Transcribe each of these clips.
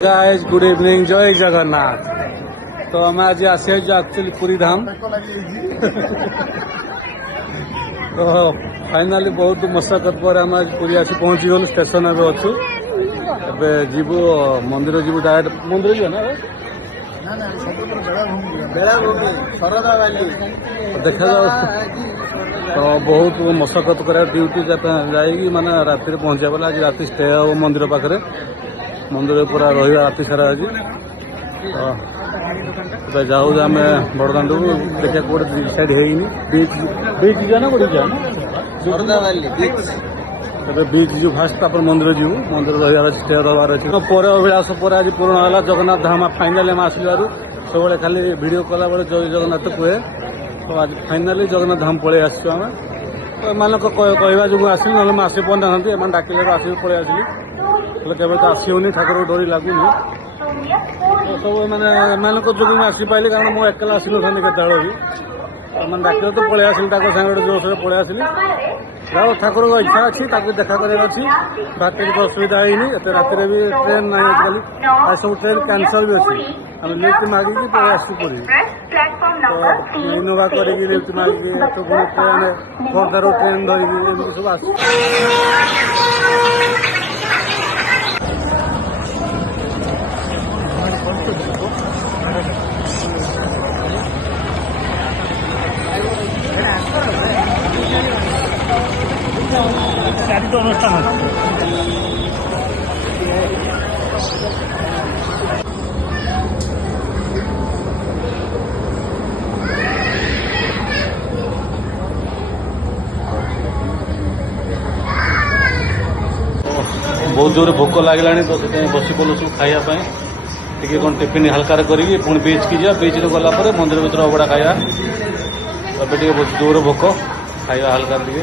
Guys good evening जय जगन्नाथ। तो आम आज आसी एक्चुअली पुरी धाम तो फाइनाली बहुत मशक्कत पर आम आज पुरी आसी पहुंची गलु स्टेशन एवं अच्छु ए जीवु मंदिर जीवु डायरेक्ट मंदिर जी ना देखा जाओ तो बहुत मशक्कत कर ड्यूटी जाएगी माने राति पहुंचा बोला आज राति स्टे हम मंदिर पाखे मंदिर पूरा रहा राति सारा आज तो जाऊ आम बड़दाण्ड को देखा कौटे डिसाइड है बीच बीच जा ना कौटे जाए बीच जो फास्ट मंदिर जीव मंदिर रही स्टे रहार अच्छे पर अभिलाष पर आज पूर्ण है जगन्नाथ धाम फाइनाली आम आसलु सब खाली वीडियो कला बेले जय जगन्नाथ कहे तो आज फाइनाली जगन्नाथ धाम पलि आसचु आम तो एम कहवा जो आसली ना आसी पार ना डाकिले आसिक पलि आसली केवल तो आसोनी ठाकुर डोरी लगुनि सब मैंने एम जो आसी पाइली कारण मुझे एकला आसी ना केत भी मैंने डाकिले तो पलि आसली सांगे जोश पलि आसली जाओ ठाकुर इच्छा अच्छी देखा कर रात असुविधा होनी एत रात भी ट्रेन ना आजकल आज सब ट्रेन कैंसल भी अच्छी आम लिफ्ट मागिकी पलि आसू पूरी इनोवा कर लिफ्ट मागिकी पुणी ट्रेन खर्दारू ट्रेन धरिकी सब आस চারিটা অনুষ্ঠান হচ্ছে बहुत जोर भोक लगला तो बस पड़ू सब खायापी टे कौन टिफिन हल्कार करी पुणी बीच की जा बीच गला मंदिर भर अबड़ा खाया ए जोर भोक खाया हल्का टे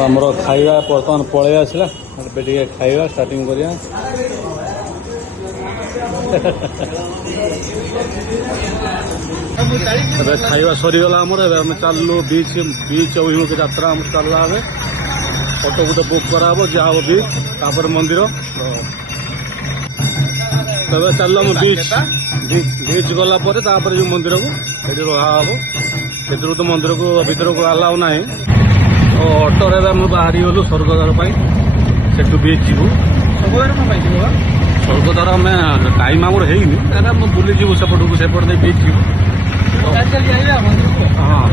आमर खाଇବା बर्तमान पलि आसला खाଇବା स्टार्टिंग करिया खाଇବା सरीगला आमर आम चलू बीच बीच अभिमुख यात्रा आम चलला ऑटो गोटे बुक कराब जाओ बीच तापर मंदिर तब चल बीच बीच गला जो मंदिर को ये रहा भर तो मंदिर को भर को अलाउ ना तो ऑटो रे बाहरी गलु स्वर्गद्वार से बीच जीव स्वर्गद्वार आम टाइम आमर है बुली जीव सेपट को सेपट बीच जीव हाँ